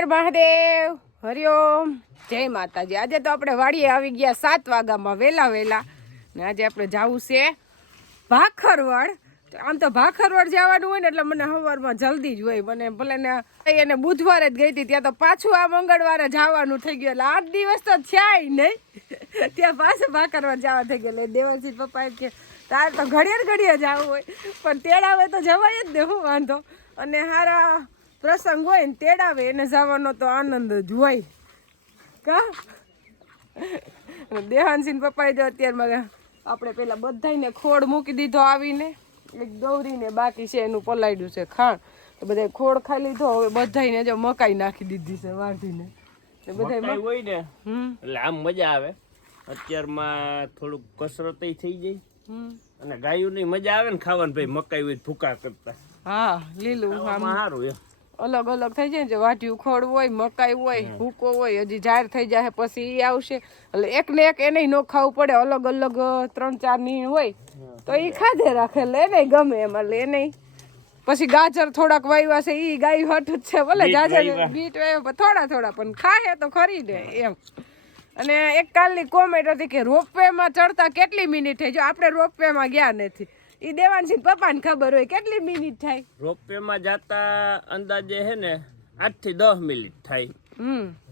હર મહાદેવ. હરિઓમ જય માતાજી. આજે તો આપણે વાડીએ આવી ગયા સાત વાગ્યામાં, વહેલા વહેલા. ને આજે આપણે જવું છે ભાખરવડ. આમ તો ભાખરવડ જવાનું હોય ને એટલે મને સવારમાં જલ્દી જ હોય. મને ભલે ને એને બુધવારે જ ગઈ હતી, ત્યાં તો પાછું આ મંગળવારે જવાનું થઈ ગયું. એટલે આઠ દિવસ તો થયા નહીં. ત્યાં પાછું ભાખરવડ જવા થઈ ગયું. એટલે દેવરસિંહ પપ્પા કે, તાર તો ઘડિયાળ ઘડિયા જવું હોય. પણ તેડાવે તો જવાય જ ને હું વાંધો? અને હારા પ્રસંગ હોય ને તેડાવે એને જવાનો તો આનંદ જ હોય. કા? દેહાનસિંહ પપ્પાએ જો અત્યારમાં આપણે પેલા બધાયને ખોડ મૂકી દીધો આવીને. એક દોરીને બાકી છે એનું પલાયડું છે ખાણ. તો બધા ખોડ ખાઈ લીધો હવે બધાયને જો મકાઈ નાખી દીધી છે બધાય મકાઈ હોય ને એટલે આમ મજા આવે. અત્યારમાં થોડુંક કસરત થઈ જાય અને ગાયું મજા આવે ને ખાવાનું ભાઈ મકાઈ હોય ભૂકા કરતા. હા લીલું આમ. સારું એમ. અલગ અલગ થઈ જાય ને જે વાઢ્યું ખોળ હોય મકાઈ હોય ભૂકો હોય હજી જાહેર થઈ જાય પછી એ આવશે. એટલે એક ને એક એને ન ખાવું પડે અલગ અલગ ત્રણ ચારની હોય તો એ ખાધે રાખે એટલે એને ગમે એમ એટલે એને પછી ગાજર થોડાક વાવ્યા છે એ ગાય હટ છે ભલે ગાજર બીટ થોડા થોડા પણ ખાય તો ખરી ને એમ. અને એક કાલની કોમેન્ટ હતી કે રોપવે માં ચડતા કેટલી મિનિટ થઈ જો આપણે રોપવે માં ગયા નથી. એ દેવાનસિંહ પપ્પાને ખબર હોય કેટલી મિનિટ થાય? રોપવેમાં જતા અંદાજે હે ને આઠથી દસ મિનિટ થાય.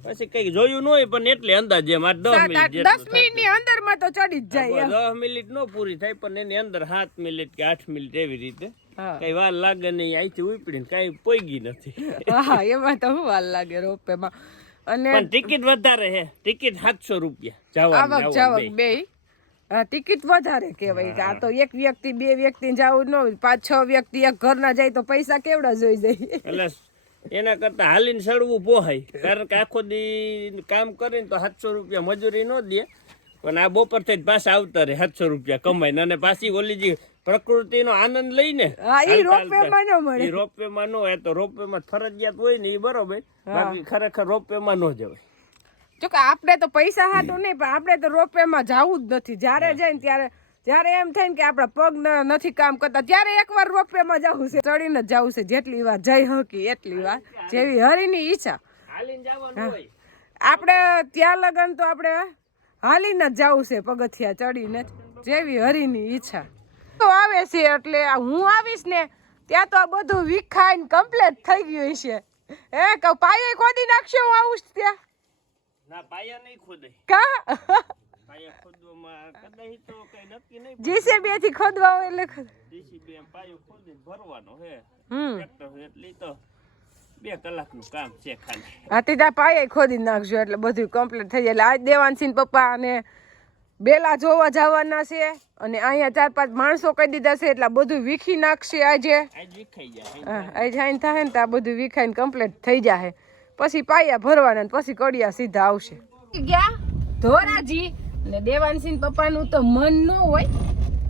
પછી કઈ જોયું ન હોય પણ એટલે અંદાજે એમ આઠ દસ મિનિટ દસ મિનિટની અંદરમાં તો ચડી જ જાય દસ મિનિટ નો પૂરી થાય પણ એની અંદર સાત મિનિટ કે આઠ મિનિટ એવી રીતે કઈ વાર લાગે નહીં અહીંથી ઉપડીને કઈ પોઈગી નથી. હા એમાં તો શું વાર લાગે રોપવે માં અને ટિકિટ વધારે હે. ટિકિટ સાતસો રૂપિયા આવક જવાનું જાવક બે ટિકિટ વધારે કહેવાય. કે આ તો એક વ્યક્તિ બે વ્યક્તિ જવું ન પાંચ છ વ્યક્તિ એક ઘરના જાય તો પૈસા કેવડા જોઈ જાય? એટલે એના કરતા હાલીને સડવું પોહાય. કારણ કે આખો દી કામ કરીને તો સાતસો રૂપિયા મજૂરી ન દે. પણ આ બપોર થઈ પાછા આવતા રહે સાતસો રૂપિયા કમાઈને. અને પાછી ઓલી જે પ્રકૃતિનો આનંદ લઈને રોપવે માં ન હોય. તો રોપવે માં ફરજિયાત હોય ને એ બરોબર. બાકી ખરેખર રોપવે માં ન જવાય. જો કે આપણે તો પૈસા હાટું નહીં પણ આપણે તો રોપવેમાં જવું જ નથી. જ્યારે જાય ને ત્યારે જ્યારે એમ થાય ને કે આપણા પગ નથી કામ કરતા ત્યારે એકવાર રોપવેમાં જવું છે ચડીને જવું છે જેટલી વાર જઈ હકી એટલી વાર જેવી હરીની ઈચ્છા. આપણે ત્યાં લગન તો આપણે હાલીને જ જવું છે પગથિયા ચડીને જ જેવી હરીની ઈચ્છા. તો આવે છે એટલે હું આવીશ ને ત્યાં તો આ બધું વિખાઈને કમ્પ્લેટ થઈ ગયું છે હે કહું પાયે ખોદી નાખશે હું આવું ત્યાં. ના પાયા નહીં ખોદાય. કા? પાયા ખોદવામાં કદાચ તો કઈ નક્કી નહીં જીસીબી થી ખોદવા એટલે જીસીબી એમ પાયો ખોદીને ભરવાનો હે. હમ. ટ્રેક્ટર એટલે તો બે કલાકનું કામ છે ખાલી. હાથી ત્યાં પાયે ખોદી નાખજો એટલે બધું કમ્પ્લીટ થઈ જાય. એટલે આજ દેવાનસિંહ પપ્પા અને બેલા જોવા જવાના છે અને અહીંયા ચાર પાંચ માણસો કહી દીધા છે એટલે બધું વીખી નાખશે આજે. આજ વિખાઈ જાય. થાય ને તો આ બધું વિખાઈને કમ્પ્લીટ થઈ જાય. પછી પાયા ભરવાના પછી કડિયા સીધા આવશે. ગયા? ધોરાજી ને દેવાનસિંહ પપ્પાનું તો મન ન હોય.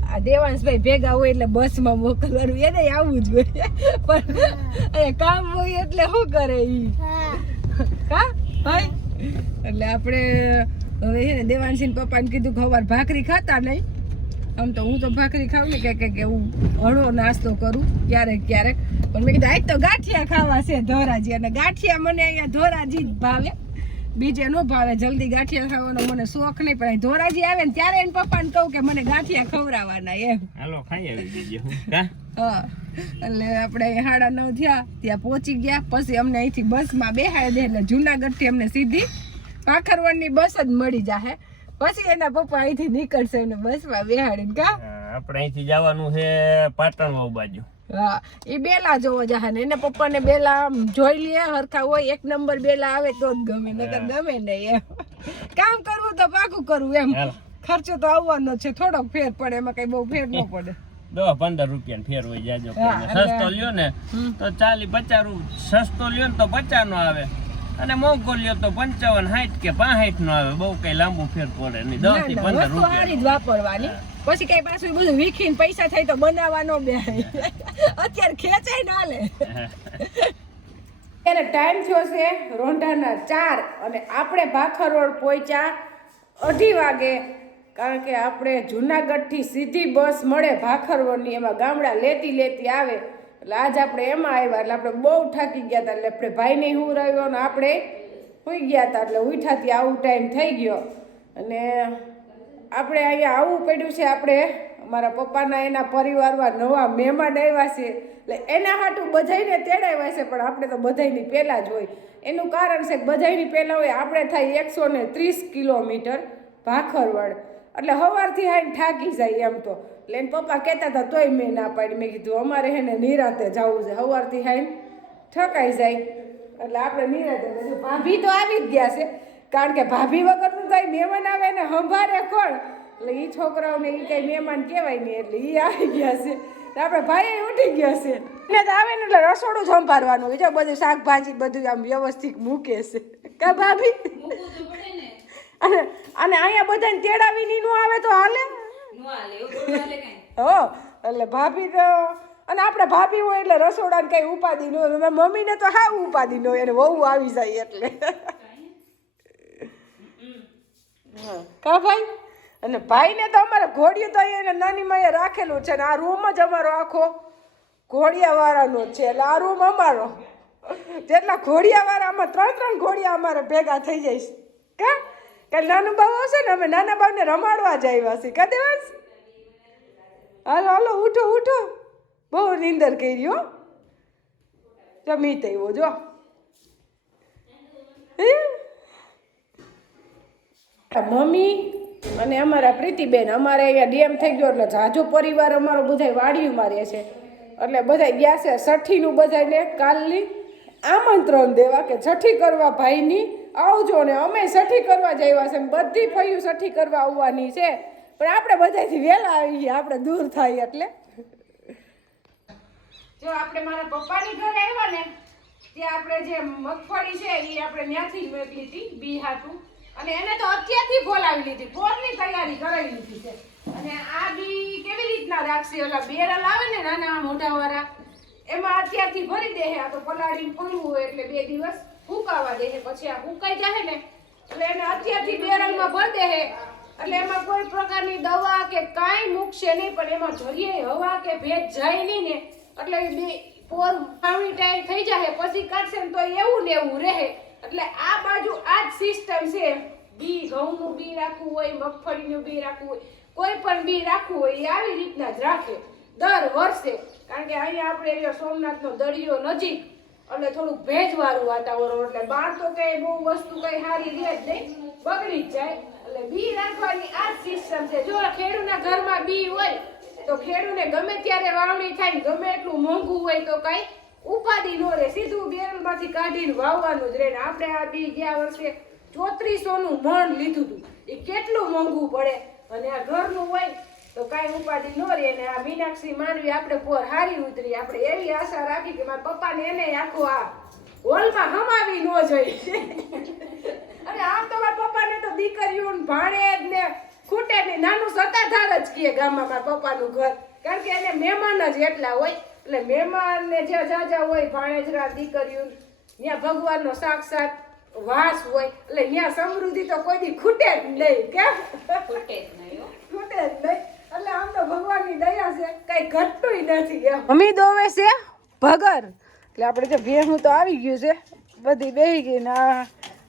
આ દેવાંશભાઈ ભેગા હોય એટલે બસમાં મોકલવાનું, એને આવવું જ હોય. પણ કામ હોય એટલે શું કરે ઈ? હા, ભાઈ? એટલે આપણે હવે દેવાંશી પપ્પાને કીધું કે સવાર ભાખરી ખાતા નહીં. આમ તો હું તો ભાખરી ખાઉં ને કે કે હું હળવો નાસ્તો કરું ક્યારેક ક્યારેક. પણ મેં કીધું આજ તો ગાંઠિયા ખાવા છે ધોરાજી. અને ગાંઠિયા મને અહીંયા ધોરાજી જ ભાવે. બીજે નો ભાવે. જલ્દી ગાંઠિયા ખાવાનો મને શોખ નહીં પણ ધોરાજી આવે ને ત્યારે એને પપ્પાને કહું કે મને ગાંઠિયા ખવડાવવાના એમ. હાલો ખાઈ આવી દીધી હા. એટલે આપણે સાડા નવ થયા ત્યાં પહોંચી ગયા. પછી અમને અહીંથી બસમાં બેહાડી દે એટલે જુનાગઢથી અમને સીધી પાખરવણની બસ જ મળી જાહે. પછી એના પપ્પા અહીંથી નીકળશે અને બસમાં બેહાડીને કા? આપણે અહીંથી જવાનું છે પાટણ વાવ બાજુ હા એ બેલા જોવો જાહે ને એને પપ્પાને બેલા જોઈ લે હરખા હોય એક નંબર બેલા આવે તો જ ગમે નકર ગમે નહીં એમ. કામ કરવું તો પાકું કરવું એમ. ખર્ચો તો આવવાનો છે થોડોક ફેર પડે એમાં કઈ બહુ ફેર ન પડે. દસ પંદર રૂપિયા ફેર હોય જાજો સસ્તો લ્યો ને તો ચાલી પચાસ સસ્તો લ્યો ને તો પચાસ નો આવે. અને મોંઘો લ્યો તો પંચાવન હાઈટ કે પાંસઠ નો આવે બહુ કઈ લાંબુ ફેર પડે નહીં. દસથી પંદર રૂપિયા. જ વાપરવાની. પછી કઈ પાછું બધું વીખીને પૈસા થાય તો બનાવવાનો બે. અત્યારે ખેંચાય ના લે. ત્યારે ટાઈમ થયો છે રોંઢાના ચાર અને આપણે ભાખર રોડ પહોંચ્યા અઢી વાગે કારણ કે આપણે જુનાગઢથી સીધી બસ મળે ભાખર રોડની એમાં ગામડા લેતી લેતી આવે. એટલે આજ આપણે એમાં આવ્યા, એટલે આપણે બહુ થાકી ગયા હતા, એટલે આપણે ભાઈને હું રહ્યો ને આપણે હોઈ ગયા હતા, એટલે ઉઠાથી આવું ટાઈમ થઈ ગયો. અને આપણે અહીંયા આવવું પડ્યું છે, આપણે અમારા પપ્પાના એના પરિવારમાં નવા મહેમાન આવ્યા છે, એટલે એના હાટું બધાયને તેડાવ્યા છે, પણ આપણે તો બધાની પહેલાં જ હોય. એનું કારણ છે કે બધાયની પહેલાં હોય, આપણે થાય એકસો ને ત્રીસ કિલોમીટર ભાખરવડ. એટલે સવારથી હાઈને થાકી જાય એમ તો. એટલે એને પપ્પા કહેતા હતા તોય મેં ના પાડી. મેં કીધું અમારે હેને નિરાતે જવું છે. સવારથી હાઈને ઠકાઈ જાય. એટલે આપણે નિરાતે બધું ભાભી તો આવી જ ગયા છે. કારણ કે ભાભી વગરનું તો મહેમાન આવે ને સંભાળે કોણ એટલે એ છોકરાઓને એ કંઈ મહેમાન કહેવાય નહીં એટલે એ આવી ગયા છે. આપણે ભાઈ ઉઠી ગયા છે. એટલે તો આવે ને એટલે રસોડું જ સંભાળવાનું જો બધું શાકભાજી બધું આમ વ્યવસ્થિત મૂકે છે. કા ભાભી? અને અને અહીંયા બધાને તેડાવીને નો આવે તો હાલે? હો એટલે ભાભી તો અને આપણે ભાભી હોય એટલે રસોડાને કઈ ઉપાધિ ન હોય. મમ્મીને તો હા ઉપાધિ ન હોય અને વહુ આવી જાય એટલે. હા કા ભાઈ? અને ભાઈને તો અમારે ઘોડિયું તો અહીંયા નાની માએ રાખેલું છે ને આ રૂમ જ અમારો આખો ઘોડિયાવાળાનો જ છે એટલે આ રૂમ અમારો. જેટલા ઘોડિયાવાળા આમાં ત્રણ ત્રણ ઘોડિયા અમારે ભેગા થઈ જાય કા? કાલ નાનું બાવ આવશે ને અમે નાના બાવને રમાડવા જ આવ્યા છીએ. કા હાલો હાલો, ઉઠો ઉઠો. બહુ નિંદર કરી હો. જમી તૈવો જો? મમ્મી અને અમારા પ્રીતિબેન, અમારે અહીંયા ડેમ થઈ ગયો એટલે જાજો પરિવાર અમારો બધા વાડીમાં રહે છે. એટલે બધા ગયા છે, છઠ્ઠીનું બધાને કાલની આમંત્રણ દેવા કે છઠ્ઠી કરવા ભાઈની આવજો ને, અમે સઠી કરવા જ આવ્યા છે બધી ફયું સઠી કરવા આવવાની છે. પણ આપણે બધાથી વહેલા આવી ગયા આપણે દૂર થાય એટલે. જો આપણે મારા પપ્પાની ઘરે આવ્યા ને ત્યાં આપણે જે મગફળી છે એ આપણે ત્યાંથી મેળવી હતી, બી હાટું. અને એને તો અત્યારથી બોલાવી લીધી બોરની તૈયારી કરાવી લીધી છે. અને આ બી કેવી રીતના રાખશે, ઓલા બેરલ આવે ને નાના મોટા વાળા એમાં અત્યારથી ભરી દે આ તો પલાળીને ફરવું હોય એટલે બે દિવસ ફૂંકાવા દે પછી આ ફૂંકાઈ જાય ને, એટલે એને અત્યારથી બેરલમાં ભરી દે એટલે એમાં કોઈ પ્રકારની દવા કે કાંઈ મૂકશે નહીં, પણ એમાં જરીએ હવા કે ભેજ જાય નહીં ને, એટલે બે પોર પાણી ટાઈમ થઈ જાય પછી કાઢશે ને તો એવું ને એવું રહે. એટલે આ બાજુ આ જ સિસ્ટમ છે. બી ઘઉંનું બી રાખવું હોય, મગફળીનું બી રાખવું હોય, કોઈ પણ બી રાખવું હોય, એ આવી રીતના જ રાખે. દર વર્ષે, કારણ કે અહીંયા આપણે એરિયો સોમનાથનો દરિયો નજીક, એટલે થોડુંક ભેજવાળું વાતાવરણ, એટલે બહાર તો કઈ બહુ વસ્તુ કઈ સારી રહે જ નહીં, બગડી જ જાય, એટલે બી રાખવાની આ જ સિસ્ટમ છે. જો ખેડૂના ઘરમાં બી હોય, તો ખેડૂને ગમે ત્યારે વાવણી થાય ને ગમે એટલું મોંઘું હોય તો કઈ ઉપાધિ નો રહે. સીધું બેરલમાંથી કાઢીને વાવવાનું જ રહે. ને આપણે આ બી ગયા વર્ષે ચોત્રીસો નું મણ લીધું હતું. એ કેટલું મોંઘું પડે? અને આ ઘરનું હોય તો કાંઈ ઉપાધિ ન રહે ને આ મીનાક્ષી માનવી આપણે પોર હારી ઉતરી. આપણે એવી આશા રાખી કે મારા પપ્પાને એને આખો આ હોલમાં હમાવી ન જોઈએ. અને આમ તો મારા પપ્પાને તો દીકરીઓ ને ભાણેજ ને ખૂટે ને નાનું સત્તાધાર જ કીએ ગામમાં મારા પપ્પાનું ઘર. કારણ કે એને મહેમાન જ એટલા હોય. એટલે મહેમાન ને જ્યાં જાજા હોય ભાણેજરા દીકરીઓ ત્યાં ભગવાનનો સાક્ષાત વાસ હોય. એટલે ત્યાં સમૃદ્ધિ તો કોઈ દી ખૂટે જ નહીં. કેમ? ખૂટે જ નહીં. એટલે આમ તો ભગવાનની દયા છે, કઈ ઘટતું નથી મમ્મી દોવે છે? ભગર. એટલે આપણે જે ભેહું તો આવી ગયું છે. બધી બેહી ગઈ ને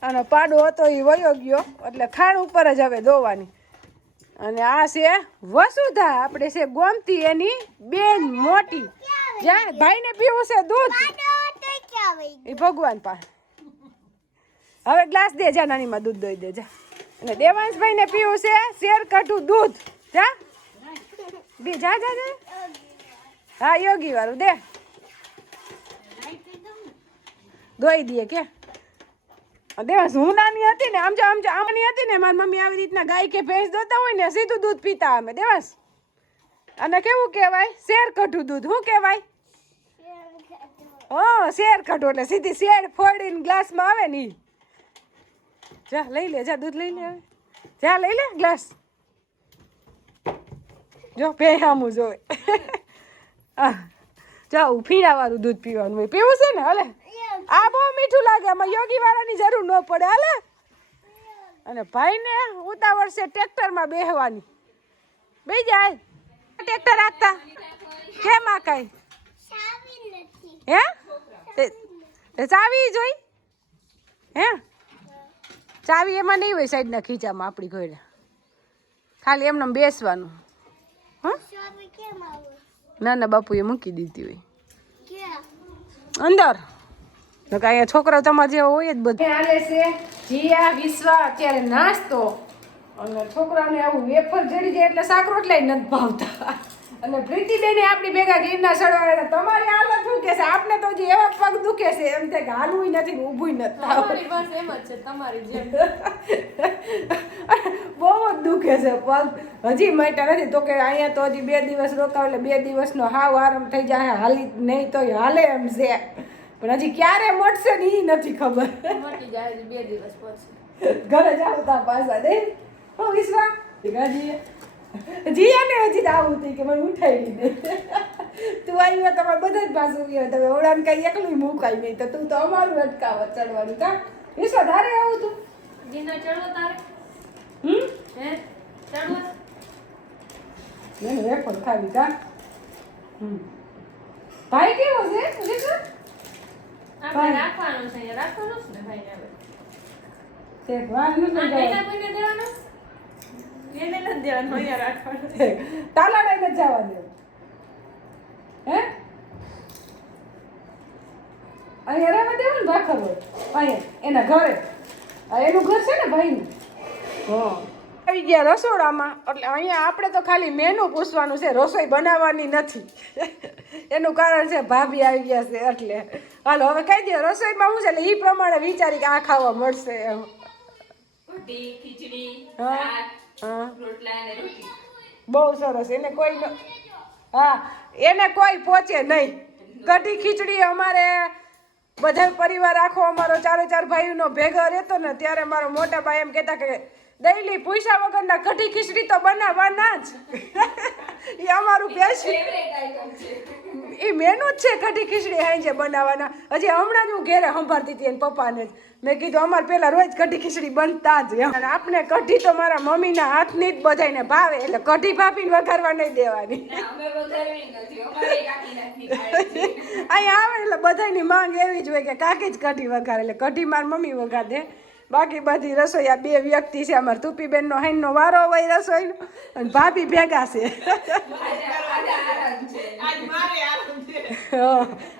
આનો પાડો હતો એ વયો ગયો. એટલે ખાણ ઉપર જ હવે દોવાની. અને આ છે વસુધા. આપણે છે ગોમતી એની બેન મોટી. જ્યાં ભાઈને પીવું છે દૂધ. એ ભગવાન પાસે. હવે ગ્લાસ દે જા, નાનીમાં દૂધ દઈ દે, જા. અને દેવાંશભાઈને પીવું છે શેર કાઢું દૂધ. જા. બી, જા જા જા. હા યોગી વાળું દે. દોઈ દઈએ કે. દેવાંશ હું નાની હતી ને? આમ જો આમ જો આમની હતી ને, મારી મમ્મી આવી રીતના ગાય કે ભેંસ દોતા હોય ને, સીધું દૂધ પીતા અમે દેવાસ અને કેવું કહેવાય? શેર કઢું દૂધ, શું કહેવાય? હા, શેર કઠું, એટલે સીધી શેર ફોડીને ગ્લાસમાં આવે ને જા, લઈ લે, જા, દૂધ લઈ લે જા, લઈ લે, ગ્લાસ. જો પેહામું જોવે. જાઉં ફીણાવાળું દૂધ પીવાનું હોય. પીવું છે ને, હલે? આ બહુ મીઠું લાગે, આમાં યોગી વાળાની જરૂર ન પડે, હાલે? અને ભાઈને ઉતાવળ છે ટ્રેક્ટરમાં બેહવાની. બે જાય. ટ્રેક્ટર રાખતા. કેમ આ કઈ? હે? ચાવી જોઈ? હે? ચાવી એમાં નહીં હોય સાઈડના ખીચામાં આપણી ઘરે. ખાલી એમને બેસવાનું. ના ના બાપુએ મૂકી દીધી હોય. અંદર. તો કાંઈ છોકરા તમારે જેવો હોય જ બધું. આલે છે? જીયા વિશ્વા અત્યારે નાસ્તો. અને છોકરાને આવું વેફર જડી જાય એટલે સાકરોટ રોટલાય નથી ભાવતા. અને પ્રીતિબેને આપણી ભેગા ગીરના ચડવા તમારી હાલત શું કે છે? આપને તો જે એવા પગ દુખે છે. એમ કે હાલવું નથી ને ઊભું નથી તમારી બસ એમ જ છે તમારી જેમ. બહુ જ દુખે છે પગ. હજી માટ્યા નથી. તો કે અહીંયા તો હજી બે દિવસ રોકાવ એટલે બે દિવસનો હાવ આરામ થઈ જાય. હાલી નહીં તો હાલે એમ છે. પણ હજી ક્યારે મળશે ને એ નથી ખબર. મટી જાય બે દિવસ પછી. ઘરે જાવ તા પાછા. દે હો વિશ્વા જીએ જીયાને હજી આવું થઈ કે મને ઉઠાવી દે. તું આવી હોય તમારે બધા જ પાછું ગયો તમે ઓળાને કઈ એકલું મૂકાઈ નહીં. તો તું તો અમારું અટકાવો ચડવાનું. કા? વિશ્વ ધારે આવું તું? જીનો ચડવો તારે. હમ? હે? ચડવો એને વેફર ખાવી કા? હમ. ભાઈ કેવો છે? વિશ્વ આપણે ભાઈ. રાખવાનું છે રાખવાનું છે ને ભાઈને હવે. તે વાર આ જાય. એને નથી દેવાનું અહીંયા રાખવાનું. તાલા લઈને જવા દે. હે? અહીંયા રહેવા દેવું ને ભાખર હોય. અહીંયા એના ઘરે. એનું ઘર છે ને ભાઈનું? હા. આવી ગયા રસોડામાં. એટલે અહીંયા આપણે તો ખાલી મેનુ પૂછવાનું છે રસોઈ બનાવવાની નથી. એનું કારણ છે ભાભી આવી ગયા છે એટલે. હાલો હવે કહી દે રસોઈમાં શું છે? એટલે એ પ્રમાણે વિચારી કે આ ખાવા મળશે એમ. ખીચડી બહુ સરસ. એને કોઈ હા એને કોઈ પહોંચે નહીં. કઢી ખીચડી અમારે બધા પરિવાર આખો અમારો ચારે ચાર ભાઈઓનો ભેગા રહેતો ને ત્યારે મારો મોટા ભાઈ એમ કહેતા કે ડેઈલી પૈસા વગરના કઢી ખીચડી તો બનાવવાના જ. એ અમારું પેશન એ મેનુ જ છે કઢી ખીચડી હાંજે બનાવવાના. હજી હમણાં જ હું ઘેરે સંભાળતી હતી એને પપ્પાને જ. મેં કીધું અમારે પેલા રોજ કઢી ખીચડી બનતા જ અને આપણે કઢી તો મારા મમ્મીના હાથની જ બધાયને ભાવે એટલે કઢી ભાપીને વઘારવા નહીં દેવાની. અહીંયા આવે એટલે બધાની માંગ એવી જ હોય કે કાકી જ કઢી વઘારે એટલે કઢી માર મમ્મી વઘારે બાકી બધી રસોઈ આ બે વ્યક્તિ છે, અમારે તુપીબેનનો હાઈનનો વારો હોય રસોઈનો, અને ભાભી ભેગા છે.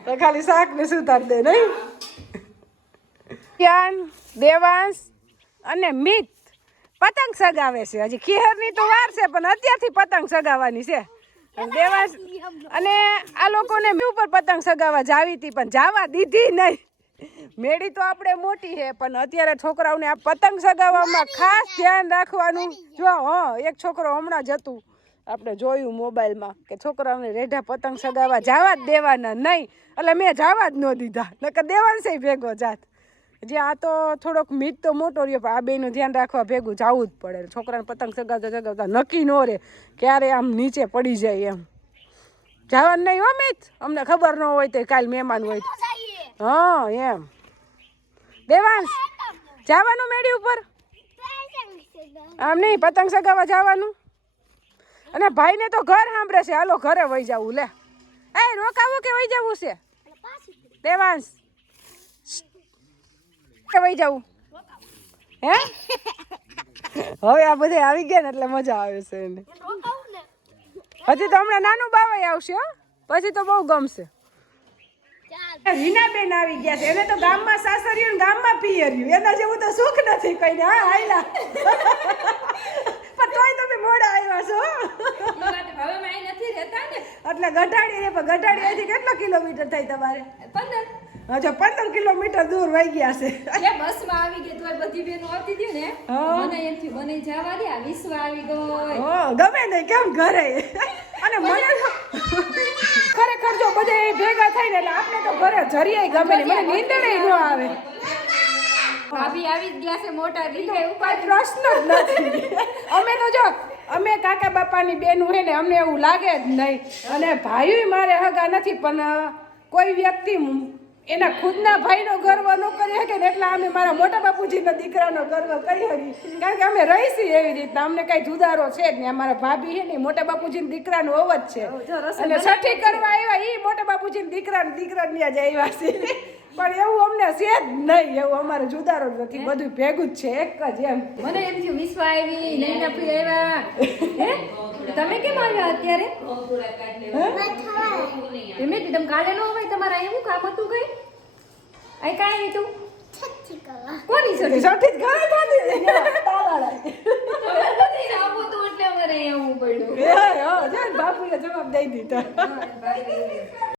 તો ખાલી શાક ને સુધાર દે, નહીં? જ્ઞાન દેવાંશ અને મિત. પતંગ સગાવે છે. હજી ખીહરની તો વાર છે, પણ અત્યારથી પતંગ સગાવવાની છે. દેવાંશ અને આ લોકોને મી ઉપર પતંગ સગાવવા જાવી હતી, પણ જાવા દીધી નહીં. મેળી તો આપણે મોટી છે પણ અત્યારે છોકરાઓને આ પતંગ સગાવવામાં ખાસ ધ્યાન રાખવાનું. જો હા એક છોકરો હમણાં જ હતું. આપણે જોયું મોબાઈલમાં કે છોકરાઓને રેઢા પતંગ સગાવવા જવા જ દેવાના નહીં. એટલે મેં જવા જ ન દીધા. નકર દેવાશે ભેગો જાત. જે આ તો થોડોક મીત તો મોટો રહ્યો પણ આ બેનું ધ્યાન રાખવા ભેગું જવું જ પડે. છોકરાને પતંગ સગાવતા સગાવતા નક્કી ન રહે. ક્યારે આમ નીચે પડી જાય એમ. જવાનું નહીં હો મિત. અમને ખબર ન હોય તો કાલ મહેમાન હોય. હા, એમ. દેવાંશ જવાનું મેળી ઉપર? આમ નહીં, પતંગ સગાવવા જવાનું? અને ભાઈને તો ઘર સાંભળે છે. હાલો, ઘરે વહી જવું, લે. એ, રોકાવું કે વહી જવું છે? દેવાંશ કે વહી જવું? હે? હવે આ બધે આવી ગયા ને એટલે મજા આવે છે એને. હજી તો હમણાં નાનું બાવાય આવશે, હો. પછી તો બહુ ગમશે. રીનાબેન આવી ગયા છે. એને તો ગામમાં સાસરિયું ને ગામમાં પિયર્યું. એના જેવું તો સુખ નથી કઈને હા આયલા. પણ તોય તમે મોડા આવ્યા છો. હવે નથી રહેતા ને? એટલે ગઢાડી રે પણ ગઢાડી અહીંથી કેટલો કિલોમીટર થાય તમારે? પંદર. હજુ પંદર કિલોમીટર દૂર વહી ગયા છે. બસમાં આવી ગઈ તો બધી બેનો આવતી હતી ને. મને એમ થયું મને જવા દે આ વિશ્વ આવી ગયો ગમે નહીં કેમ ઘરે? અને મને ખરેખર જો બધા ભેગા થાય ને એટલે આપણે તો ઘરે જરીએ ગમે નહીં. મને નીંદણે ન આવે. ભાભી આવી જ ગયા છે મોટા દીકરા ઉપર પ્રશ્ન જ નથી. અમે તો જો અમે કાકા બાપાની બેનું હોય ને અમને એવું લાગે જ નહીં. અને ભાઈ મારે હગા નથી પણ કોઈ વ્યક્તિ એના ખુદના ભાઈનો ગર્વ ન કરી શકે ને એટલા અમે મારા મોટા બાપુજીના દીકરાનો ગર્વ કરી હકી કારણ કે અમે રહીશી એવી રીતના. અમને કઈ જુદારો છે જ નહીં. અમારા ભાભી છે ને મોટા બાપુજીના દીકરાનો અવજ છે. અને છઠ્ઠી કરવા આવ્યા એ મોટા બાપુજીના દીકરા દીકરા ત્યાં જ આવ્યા છે. પણ એવું અમને છે જ નહીં. એવું અમારે જુદારો જ નથી. બધું ભેગું જ છે. એક જ એમ. મને એમ થયું વિશ્વા આવી નૈના ફી આવ્યા તમે કેમ આવ્યા અત્યારે? એમ તમે કાલે ન હોય તમારા એવું કામ હતું કઈ? અહીં કાંઈ હતું? કોની સડી છઠ્ઠી ઘરે થતી. બાપુએ જવાબ દઈ દીધો.